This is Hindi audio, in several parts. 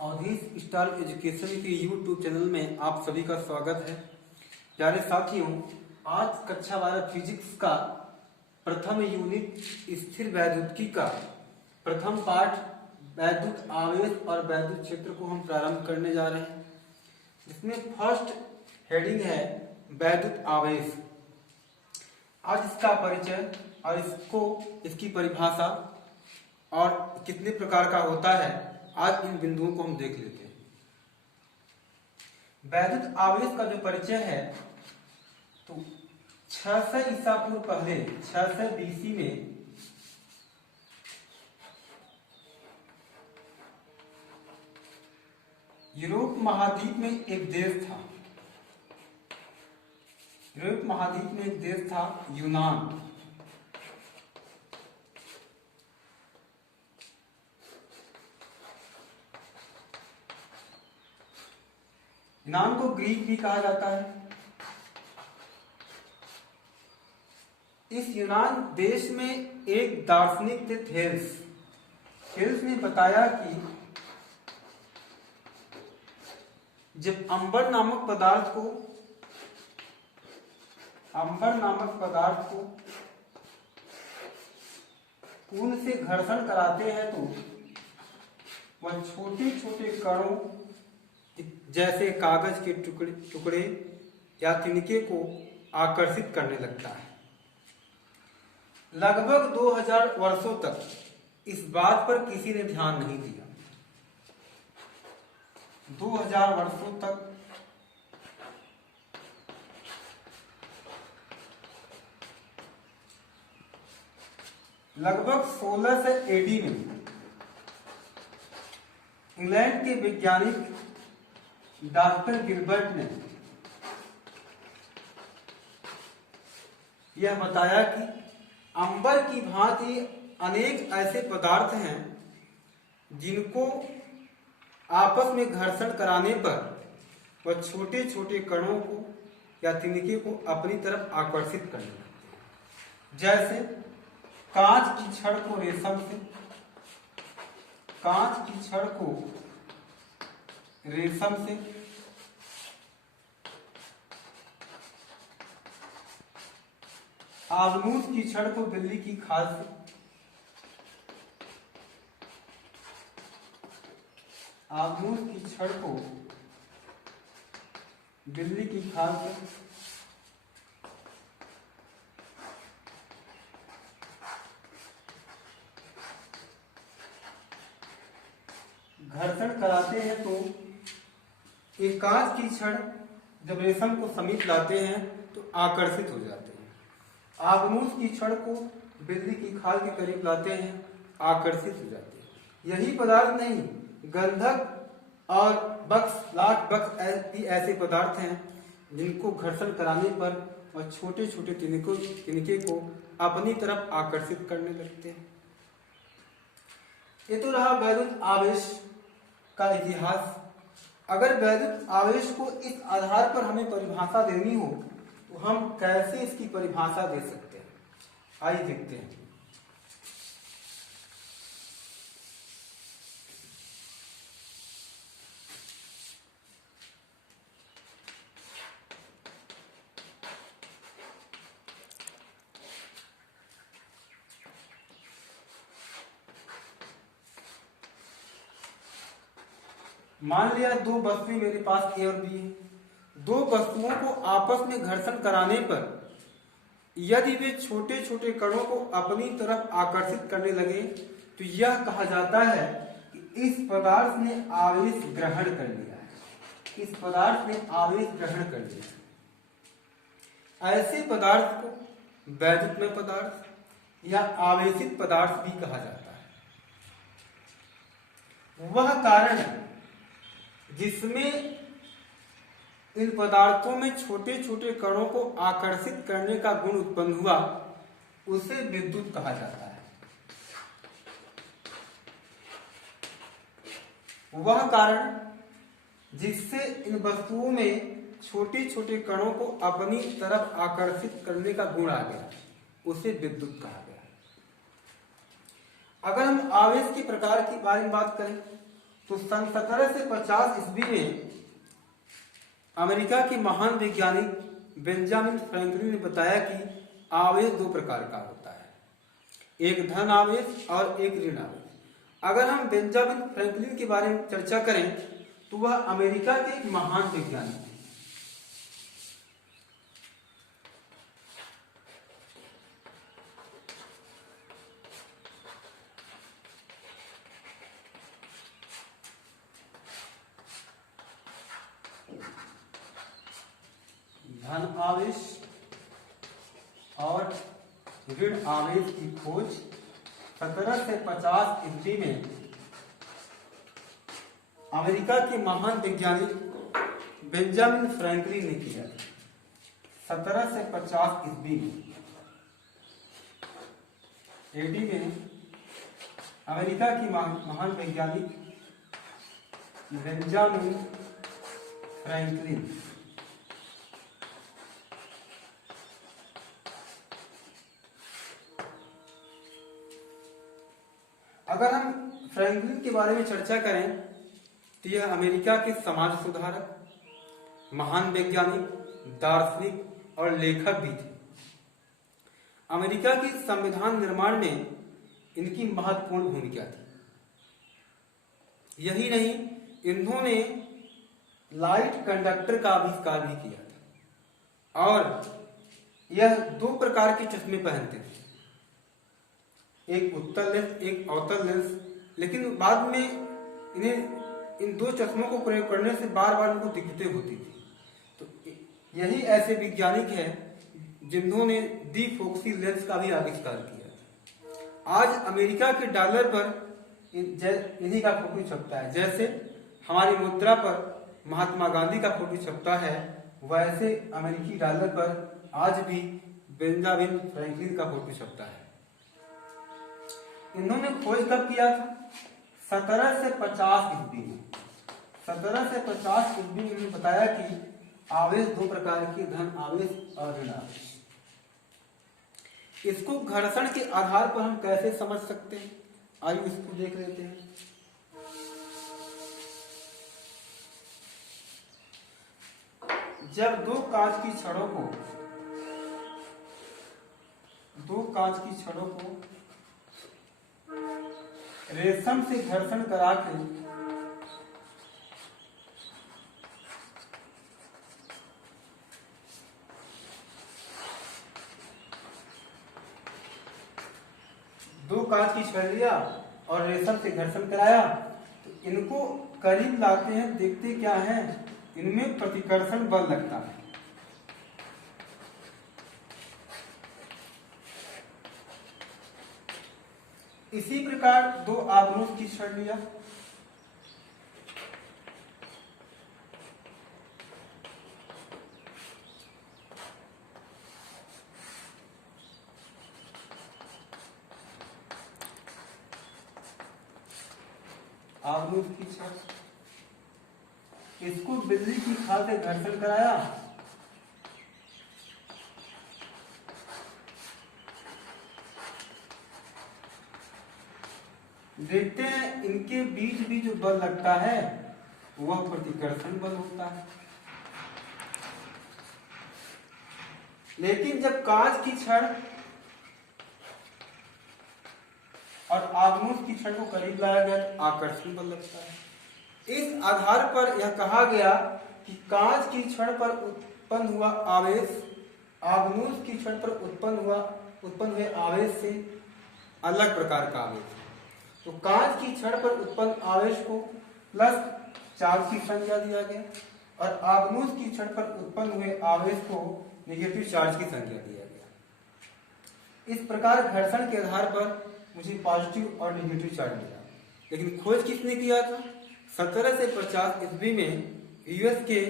अवधेश स्टार एजुकेशन के यूट्यूब चैनल में आप सभी का स्वागत है। प्यारे साथियों, आज कक्षा 12 फिजिक्स का प्रथम यूनिट स्थिर वैद्युतिकी का प्रथम पाठ वैद्युत आवेश और वैद्युत क्षेत्र को हम प्रारंभ करने जा रहे हैं, जिसमें फर्स्ट हेडिंग है वैद्युत आवेश। आज इसका परिचय और इसकी परिभाषा और कितने प्रकार का होता है, आज इन बिंदुओं को हम देख लेते हैं। वैद्युत आवेश का जो परिचय है, तो 600 ईसा पूर्व पहले 600 बीसी में यूरोप महाद्वीप में एक देश था। यूरोप महाद्वीप में एक देश था यूनान। यूनान को ग्रीक भी कहा जाता है। इस यूनान देश में एक दार्शनिक थे थेल्स। थेल्स ने बताया कि जब अंबर नामक पदार्थ को खून से घर्षण कराते हैं तो वह छोटे छोटे कणों जैसे कागज के टुकड़े या तिनके को आकर्षित करने लगता है। लगभग 2000 वर्षों तक इस बात पर किसी ने ध्यान नहीं दिया। 2000 वर्षों तक लगभग 1600 एडी में इंग्लैंड के वैज्ञानिक डॉक्टर गिलबर्ट ने यह बताया कि अंबर की भांति अनेक ऐसे पदार्थ हैं जिनको आपस में घर्षण कराने पर वह छोटे छोटे कणों को या तिनके को अपनी तरफ आकर्षित करने लगते हैं। जैसे कांच की छड़ को रेशम से, आबनूस की छड़ को बिल्ली की खाल से, आबनूस की छड़ को बिल्ली की खाल से, घर्षण कराते हैं तो एक कांच की छड़ जब रेशम को समीप लाते हैं तो आकर्षित हो जाते हैं। आबनूस की छड़ को बिल्ली की खाल के करीब लाते हैं, आकर्षित हो जाते हैं। यही पदार्थ नहीं, गंधक और लाख बक्स भी ऐसे पदार्थ हैं जिनको घर्षण कराने पर और छोटे छोटे तिनके को अपनी तरफ आकर्षित करने लगते हैं। ये तो रहा वैद्युत आवेश का इतिहास। अगर वैद्युत आवेश को इस आधार पर हमें परिभाषा देनी हो तो हम कैसे इसकी परिभाषा दे सकते हैं, आइए देखते हैं। मान लिया दो वस्तुएं मेरे पास ए और बी है। दो वस्तुओं को आपस में घर्षण कराने पर यदि वे छोटे छोटे कणों को अपनी तरफ आकर्षित करने लगे तो यह कहा जाता है कि इस पदार्थ ने आवेश ग्रहण कर लिया है। इस पदार्थ ने आवेश ग्रहण कर लिया। ऐसे पदार्थ को वैद्युतमय पदार्थ या आवेशित पदार्थ भी कहा जाता है। वह कारण है जिसमें इन पदार्थों में छोटे छोटे कणों को आकर्षित करने का गुण उत्पन्न हुआ, उसे विद्युत कहा जाता है। वह कारण जिससे इन वस्तुओं में छोटे छोटे कणों को अपनी तरफ आकर्षित करने का गुण आ गया, उसे विद्युत कहा गया। अगर हम आवेश के प्रकार के बारे में बात करें तो सन 1750 ईस्वी में अमेरिका के महान वैज्ञानिक बेंजामिन फ्रैंकलिन ने बताया कि आवेश दो प्रकार का होता है, एक धन आवेश और एक ऋण आवेश। अगर हम बेंजामिन फ्रैंकलिन के बारे में चर्चा करें तो वह अमेरिका के एक महान वैज्ञानिक हैं। धन आवेश और ऋण आवेश की खोज 1750 ईस्वी में अमेरिका के महान वैज्ञानिक बेंजामिन फ्रैंकलिन ने किया। 1750 ईस्वी में एडी में अमेरिका की महान वैज्ञानिक बेंजामिन फ्रैंकलिन अगर हम फ्रैंकलिन के बारे में चर्चा करें तो यह अमेरिका के समाज सुधारक, महान वैज्ञानिक, दार्शनिक और लेखक भी थे। अमेरिका के संविधान निर्माण में इनकी महत्वपूर्ण भूमिका थी। यही नहीं, इन्होंने लाइट कंडक्टर का आविष्कार भी किया था और यह दो प्रकार के चश्मे पहनते थे, एक उत्तल लेंस एक अवतल लेंस। लेकिन बाद में इन्हें इन दो चश्मों को प्रयोग करने से बार बार उनको दिक्कतें होती थी। तो यही ऐसे वैज्ञानिक हैं जिन्होंने डिफोक्सी लेंस का भी आविष्कार किया। आज अमेरिका के डॉलर पर इन्हीं का फोटो छपता है। जैसे हमारी मुद्रा पर महात्मा गांधी का फोटो छपता है, वैसे अमेरिकी डॉलर पर आज भी बेंजामिन फ्रैंकलिन का फोटो छपता है। इन्होंने खोज कब किया था? 1750 ईस्वी में। 1750 ईस्वी में इन्होंने बताया कि आवेश दो प्रकार के, धन आवेश और ऋण आवेश। इसको घर्षण के आधार पर हम कैसे समझ सकते हैं, आइए इसको देख लेते हैं। जब दो कांच की छड़ों को रेशम से घर्षण करा के दो कांच की छड़ियां और रेशम से घर्षण कराया तो इनको करीब लाते हैं, देखते क्या है, इनमें प्रतिकर्षण बल लगता है। इसी प्रकार दो आग्नेय की छड़ियां की छड़, इसको बिजली की खाल से घर्षण कराया देखते हैं इनके बीच भी जो बल लगता है वह प्रतिकर्षण बल होता है। लेकिन जब कांच की छड़ और आग्नेय की छड़ को करीब लाया गया तो आकर्षण बल लगता है। इस आधार पर यह कहा गया कि कांच की छड़ पर उत्पन्न हुआ आवेश आग्नेय की छड़ पर उत्पन्न हुए आवेश से अलग प्रकार का आवेश। तो कांच की छड़ पर उत्पन्न आवेश को प्लस चार्ज की संज्ञा दिया गया और आग्नेय की छड़ पर उत्पन्न हुए आवेश को नेगेटिव चार्ज की संज्ञा दिया गया। इस प्रकार घर्षण के आधार पर मुझे पॉजिटिव और नेगेटिव चार्ज मिला। लेकिन खोज किसने किया था? 1750 ईस्वी में यूएस के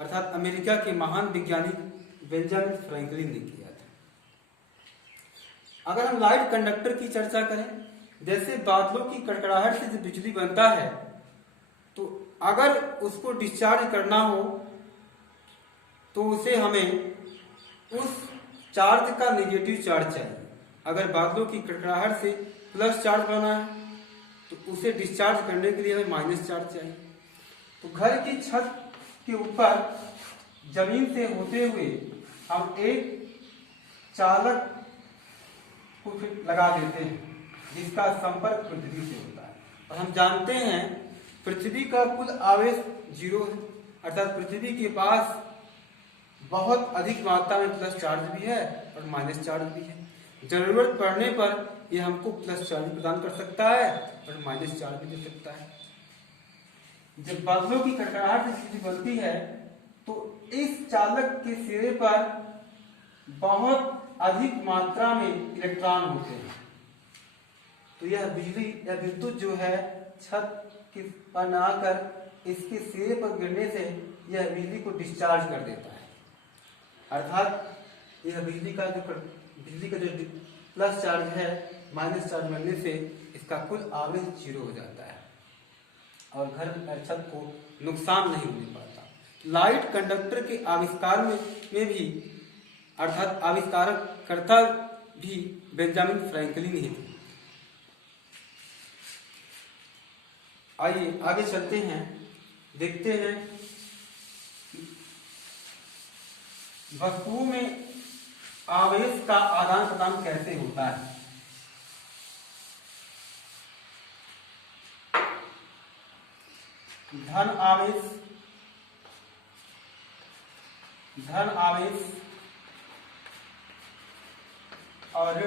अर्थात अमेरिका के महान वैज्ञानिक बेंजामिन फ्रैंकलिन ने किया था। अगर हम लाइट कंडक्टर की चर्चा करें, जैसे बादलों की कड़कड़ाहट से जो बिजली बनता है, तो अगर उसको डिस्चार्ज करना हो तो उसे हमें उस चार्ज का नेगेटिव चार्ज चाहिए। अगर बादलों की कड़कड़ाहट से प्लस चार्ज बना है तो उसे डिस्चार्ज करने के लिए हमें माइनस चार्ज चाहिए। तो घर की छत के ऊपर जमीन से होते हुए हम एक चालक को लगा देते हैं जिसका संपर्क पृथ्वी से होता है। और हम जानते हैं पृथ्वी का कुल आवेश 0 है, अर्थात पृथ्वी के पास बहुत अधिक मात्रा में प्लस चार्ज भी है और माइनस चार्ज भी है। जरूरत पड़ने पर यह हमको प्लस चार्ज प्रदान कर सकता है और माइनस चार्ज भी दे सकता है। जब बादलों की कड़कड़ाहट से बिजली बनती है तो इस चालक के सिरे पर बहुत अधिक मात्रा में इलेक्ट्रॉन होते हैं। तो यह बिजली या विद्युत जो है छत के पर न आकर इसके सिरे पर गिरने से यह बिजली को डिस्चार्ज कर देता है, अर्थात यह बिजली का जो प्लस चार्ज है माइनस चार्ज बनने से इसका कुल आवेश 0 हो जाता है और घर छत को नुकसान नहीं होने पाता। लाइट कंडक्टर के आविष्कार में भी अर्थात आविष्कारकर्ता भी बेंजामिन फ्रैंकलिन ही थे। आइए आगे चलते हैं, देखते हैं वस्तुओं में आवेश का आदान प्रदान कैसे होता है। धन आवेश और ऋण